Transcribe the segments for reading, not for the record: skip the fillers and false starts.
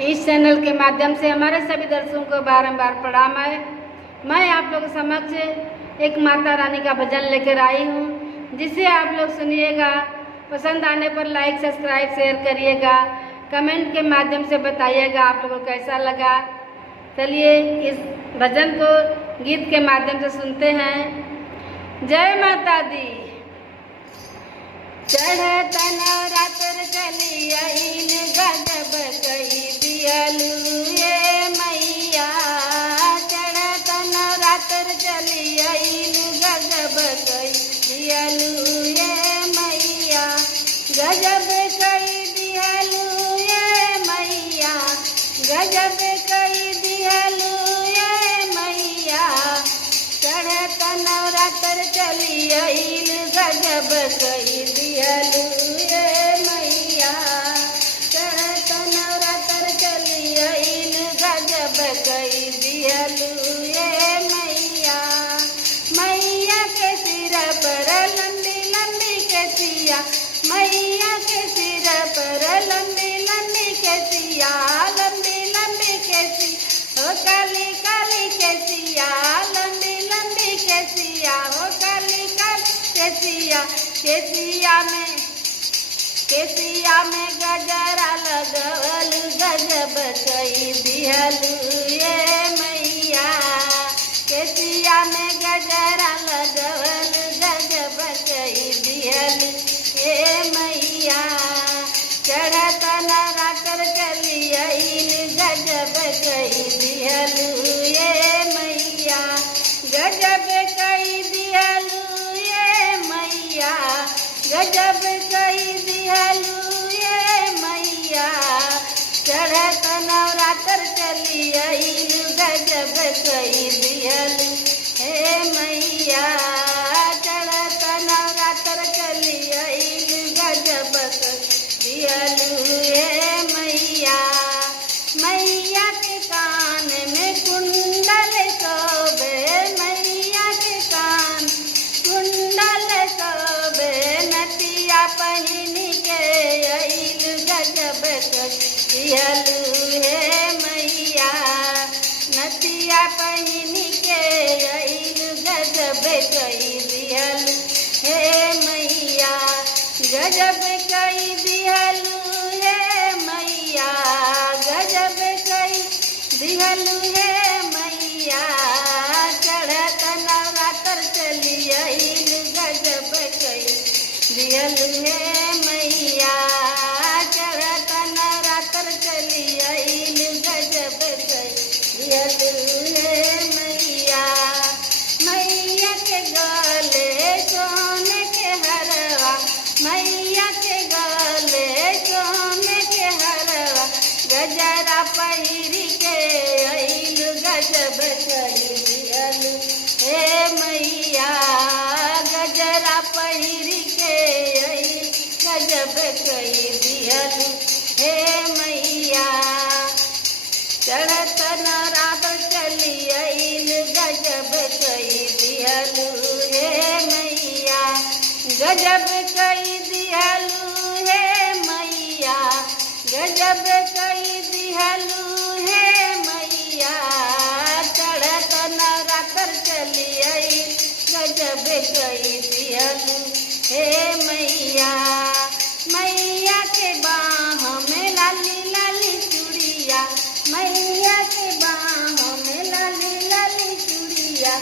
इस channel के माध्यम से हमारे सभी दर्शकों को बारंबार प्रणाम है। मैं आप लोगों के समक्ष एक माता रानी का भजन लेकर आई हूँ, जिसे आप लोग सुनिएगा। पसंद आने पर लाइक सब्सक्राइब शेयर करिएगा, कमेंट के माध्यम से बताइएगा आप लोगों को कैसा लगा। चलिए इस भजन को गीत के माध्यम से सुनते हैं। जय माता दी। चढ़त नवरात्र चली आइन गजब कही दियलू ये मैया। चढ़त नवरात्र चली आइन गजब कही दियलू ये मैया। गजब कही दियलू ये मैया। गजब कही दियलू ये मैया। चढ़त नवरात्र चली आइन गजब कही दियलू ये मैया। चढ़त नवरात्र चली आइन गजब कही दियलू ये मैया। मैया के सिर पर लंबी लंबी केसिया। मैया के सिर पर लंबी लंबी केसिया। लंबी लंबी केसी हो काली काली केसिया। लंबी लंबी केसिया हो काली काली केसिया। केसिया में गजरा लगवल गजब कही दियलू ये मैया। केसिया में गजरा लगवल गजब कही दियलू ये मैया। चढ़त नवरात्र चली आइन गजब कही दियलू ये मैया। गजब कही दियलू ये मैया। गजब कही दियलू ये मैया। चढ़त नवरात्र चली आइन गजब कही दियलू हे मैया। चढ़त नवरात्र चली आइन गजब कही दियलू हे मैया। मैया के कान में कुंडल शोभे। मैया के कान कुंडल शोभे। नथिया पहिनी के आइन गजब कही दियलू हे मैया। नथिया पहिनी के आइन गजब कही दियलू हे मैया। गजब कही दियलू हे मैया। गजब कही दियलू हे मैया। चढ़त नवरात्र चली आइन गजब कही दियलू हे मैया। चढ़त नवरात्र चली आइन गजब कही दियलू हे मैया। मैया के गले सोने के हरवा। मैया के गले सोने के हरवा। गजरा पहिरी के आइन गजब कही दियलू हे मैया। गजरा पहिरी के आइन गजब कही दियलू हे मैया। चढ़त नवरात्र चली आइन गजब कही दियलू हे मैया। गजब कही दियलू हे मैया। गजब कही दियलू हे मैया। चढ़त नवरात्र चली आइन गजब कही दियलू हे मैया। मैया के बाहों में लाली लाली चूड़िया। मैया के बाहों में लाली लाली चूड़िया।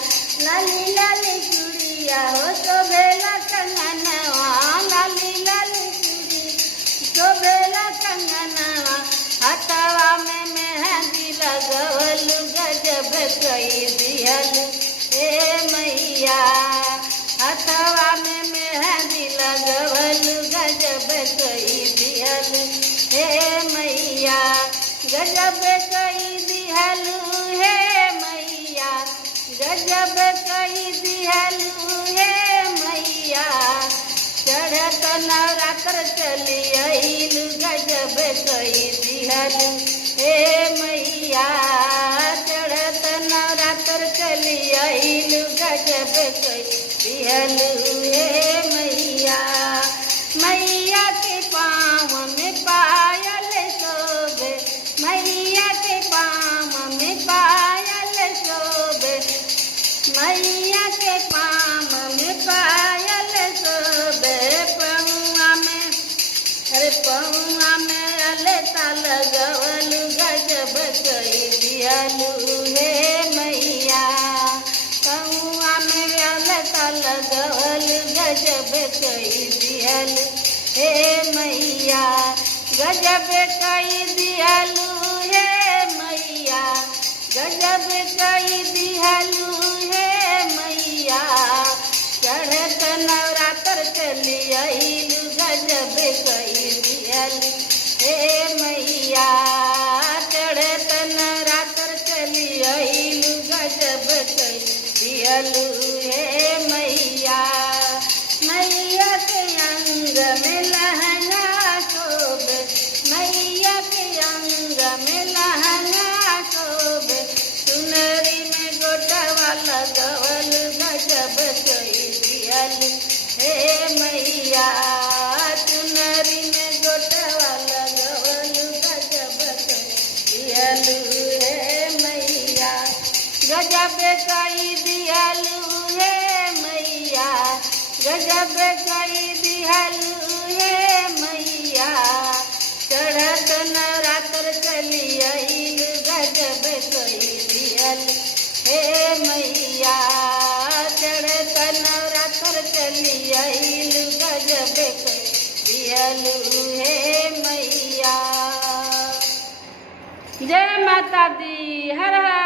लाली लाली चूड़िया हो शोभेला कंगनवा। लाली लाली चूड़ी शोभेला कंगनवा। हथवा में मेहंदी लगवलू गजब कही दियलू हे मैया। हथवा में मेहंदी लगवलू गजब कही दियलू हे मैया। गजब कही दियलू हे मैया। गजब कही दियलू हे मैया। चढ़त नवरात्र चली आइन गजब कही दियलू हे मैया। चढ़त नवरात्र चली आइन गजब कही दियलू हे मैया। मैया के पाँव में पायल शोभे। मैया लगवलु गजब कई दिहलु हे मैया पहुआ में अलता लगवलु गजब कई दिहलु हे मैया गजब कई दिहलु हे मैया गजब कई दिहलु हे मैया चढ़त नवरात्र चली आइलु गजब कई दिहलु हे मैया चढ़त नवरात्र चली आइलु गजब कई दिहलु हे मैया मैया के अंग में लहंगा शोभे मैया के अंग में लहंगा शोभे सुनरी में गोटवा लगवल गजब कई दिहलु हे मैया सुनरी में गोटवा लगवल गजब कई दिहलु हे मैया गजब कई दिहलु हे मैया गजब कई दिहलु हे मैया चढ़त नवरात्र चली आइलु गजब कई दिहलु हे मैया चढ़त नवरात्र चली आइलु गजब कई दिहलु हे मैया। जय माता दी। हर हर